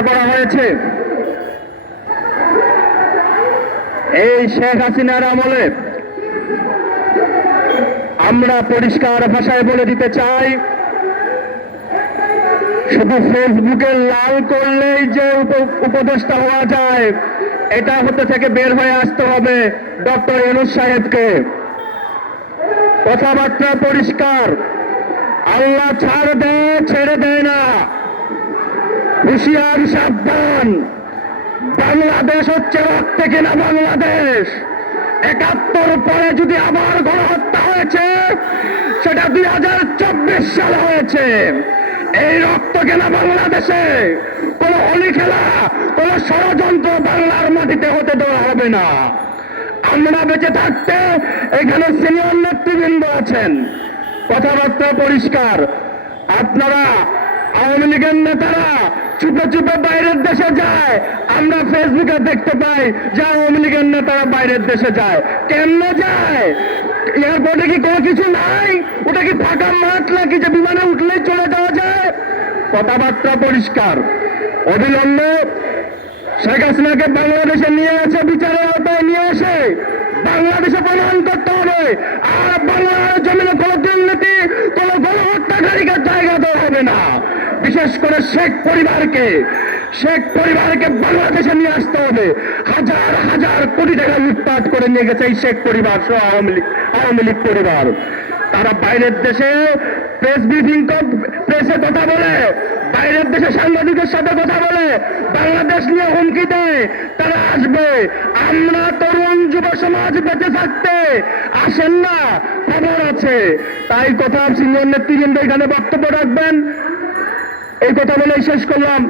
হত্যা করা হয়েছে। এই শেখ হাসিনার আমলে আমরা পরিষ্কার ভাষায় বলে দিতে চাই, শুধু ফেসবুকে লাল করলেই যে উপদেষ্টা হওয়া যায়, এটা হতে থেকে বের হয়ে আসতে হবে ডক্টর ইউনূস সাহেবকে। কথাবার্তা পরিষ্কার, আল্লাহ ছাড় দেয়, ছেড়ে দেয় না। হুঁশিয়ার, সাবধান। বাংলাদেশ হচ্ছে রক্ত কিনা বাংলাদেশ। ৭১ পরে যদি আবার গণহত্যা হয়েছে, সেটা ২০২৪ সালে হয়েছে। এই রক্ত কেনা বাংলাদেশে কোন হোলি খেলা, কোন ষড়যন্ত্র বাংলার মাটিতে হতে দেওয়া হবে না। আমরা বেঁচে থাকতে এখানে সিনিয়র নেতৃবৃন্দ আছেন, কথাবার্তা পরিষ্কার। আপনারা আওয়ামী লীগের নেতারা চুপে চুপে বাইরের দেশে যায়, আমরা ফেসবুকে দেখতে পাই যে আওয়ামী লীগের নেতারা বাইরের দেশে যায়। কেমনে যায়? এয়ারপোর্টে কি কোনো কিছু নাই? ওটা কি ফাঁকা মাঠ নাকি যে বিমানে উঠলেই চলে যাওয়া যায়? কথাবার্তা পরিষ্কার। অবিলম্বে শেখ হাসিনাকে বাংলাদেশে নিয়ে এসে বিচারের আওতায় নিয়ে এসে বাংলাদেশে প্রমাণ করতে হবে, আর বাংলার জমিনে কোনো দুর্নীতি, কোনো গণহত্যাকারীকে জায়গা দেওয়া হবে না। বিশেষ করে শেখ পরিবারকে বাংলাদেশে নিয়ে আসতে হবে। হাজার হাজার কোটি টাকা লুটপাট করে নিয়ে গেছে এই শেখ পরিবার সহ আওয়ামী লীগ পরিবার। তারা বাইরের দেশে প্রেস ব্রিফিং, প্রেসে কথা বলে, বাইরের দেশে সাংবাদিকের সাথে কথা বলে, বাংলাদেশ নিয়ে হুমকি দেয়। তারা আসবে, আমরা তরুণ যুব সমাজ বেঁচে থাকতে আসেন না, খবর আছে। তাই কথা সিনিয়র নেতৃবৃন্দ এখানে বক্তব্য রাখবেন। এই কথা বলেই শেষ করলাম।